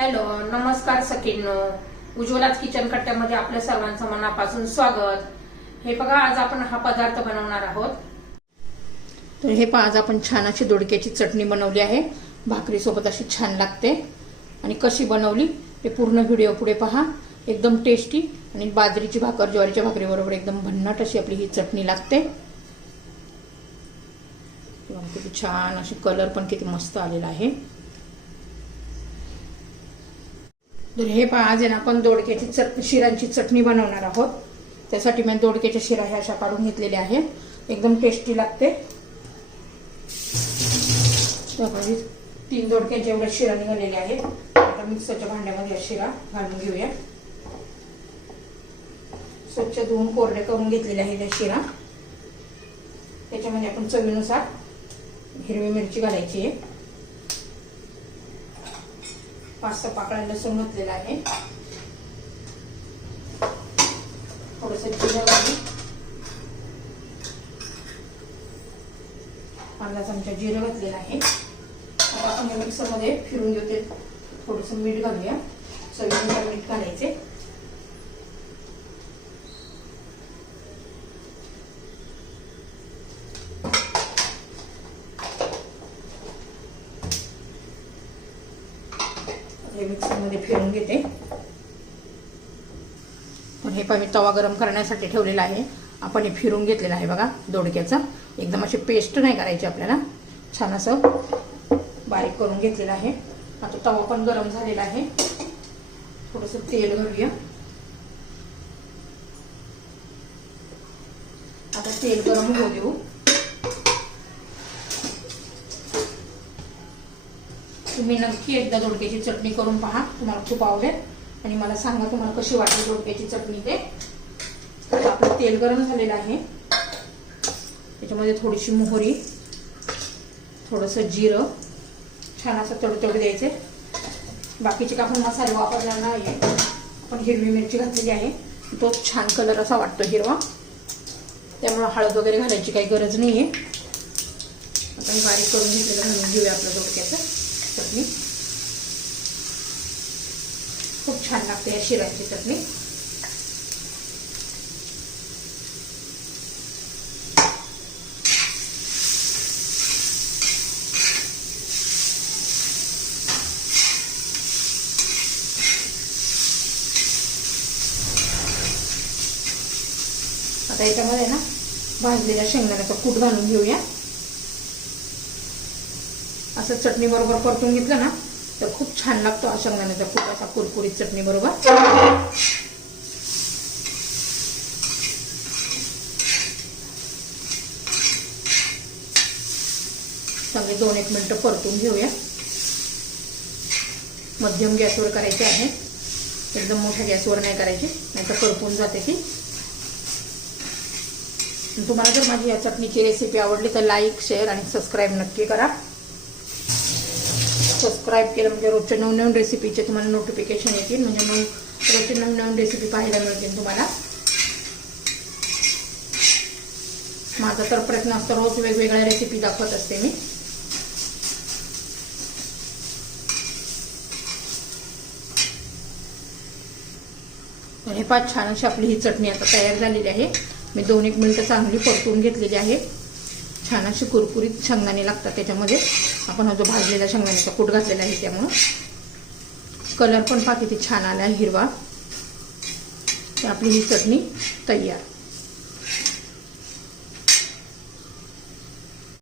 Hello, नमस्कार सखींनो. उज्ज्वलाच kitchen कट्ट्यामध्ये आपल्या सर्वांचं मनापासून स्वागत. हे बघा, आज आपण हा पदार्थ बनवणार आहोत. तर हे पहा, आज आपण छान अशी दोडक्याची चटणी बनवली आहे. भाकरी सोबत अशी छान लागते. आणि कशी बनवली ते पूर्ण व्हिडिओ पुढे पहा. एकदम टेस्टी आणि बाजरीची भाकर, ज्वारीच्या भाकरी बरोबर एकदम भन्नाट अशी आपली ही चटणी लागते. किती छान अशी कलर पण किती मस्त आलेला आहे. तर हे पहा, आज आपण दोडक्याची शिरांची चटणी बनवणार आहोत. त्यासाठी मी दोडक्याच्या शिरा ह्या अशा काढून घेतलेल्या आहेत. एकदम टेस्टी लागते. 3 दोडक्याच्या एवढ्या शिरा निघालेल्या आहेत. आता मिक्सरच्या भांड्यामध्ये या शिरा घालून घेऊया. स्वच्छ धुवून कोरडे करून घेतलेले आहेत या शिरा. त्याच्यामध्ये आपण चवीनुसार हिरवी मिरची घालायची आहे. 5-6 पाकळ्या लसूण घातलेला आहे. थोडस जिरं घालून, अर्धा चमचा जिरं घातलेला आहे. आता आपण मिक्सर मध्ये फिरून घेऊ. थोडस मीठ घालूया. चवीनुसार मीठ घालायचे. मिक्सर मध्ये फिरून घेते. पण हे पण मी तवा गरम करण्यासाठी ठेवलेला आहे. आपण हे फिरून घेतलेलं आहे बघा दोडक्याचं. एकदम अशी पेस्ट नाही करायची आपल्याला, छान असं बारीक करून घेतलेलं आहे. आता तवा पण गरम झालेला आहे. थोडस तेल घालूया. आता तेल गरम होऊ देऊ. तुम्ही नक्की एकदा दोडक्याची चटणी करून पहा. तुम्हाला खूप आवडेल. आणि मला सांगा तुम्हाला कशी वाटली दोडक्याची चटणी ते. आपलं तेल गरम झालेलं आहे. त्याच्यामध्ये थोडीशी मोहरी, थोडंसं जिरं, छान असं तडतड द्यायचे. बाकीचे का आपण मसाले वापरणार नाही. आपण हिरवी मिरची घातलेली आहे. तो छान कलर असा वाटतो हिरवा. त्यामुळे हळद वगैरे घालायची काही गरज नाहीये. आपण बारीक करून घेतलेलं घालून घेऊया आपलं दोडक्याचं चटणी. खूप छान लागते या शिराची चटणी. आता याच्यामध्ये ना भाजलेल्या शेंगदाण्याचा कूट घालून घेऊया. असं चटणी बरोबर परतून घेतलं ना तर खूप छान लागतो शेंगदाण्याचा कूट असा कुरकुरीत चटणी बरोबर. चांगले 2-1 मिनिटं परतून घेऊया. मध्यम गॅसवर करायचे आहे. एकदम मोठ्या गॅसवर नाही करायची, नाही तर करपून जाते ती. तुम्हाला जर माझी या चटणीची रेसिपी आवडली तर लाईक, शेअर आणि सबस्क्राईब नक्की करा. सबस्क्राईब केलं म्हणजे रोजच्या नवनवीन रेसिपीचे तुम्हाला नोटिफिकेशन येतील. म्हणजे मग रोजच्या नवनवीन रेसिपी पाहायला मिळतील तुम्हाला. माझा तर प्रयत्न असतो रोज वेगवेगळ्या रेसिपी दाखवत असते मी. हे पाच छान अशी आपली ही चटणी आता तयार झालेली आहे. मी 2-1 मिनिटं चांगली परतून घेतलेली आहे. छान अशी कुरकुरीत शेंगदाणे लागतात त्याच्यामध्ये. आपण हा जो भाजलेला शेंगदाण्याचा कूट घातलेला आहे त्यामुळं कलर पण पहा किती छान आला आहे हिरवा. आपली ही चटणी तयार.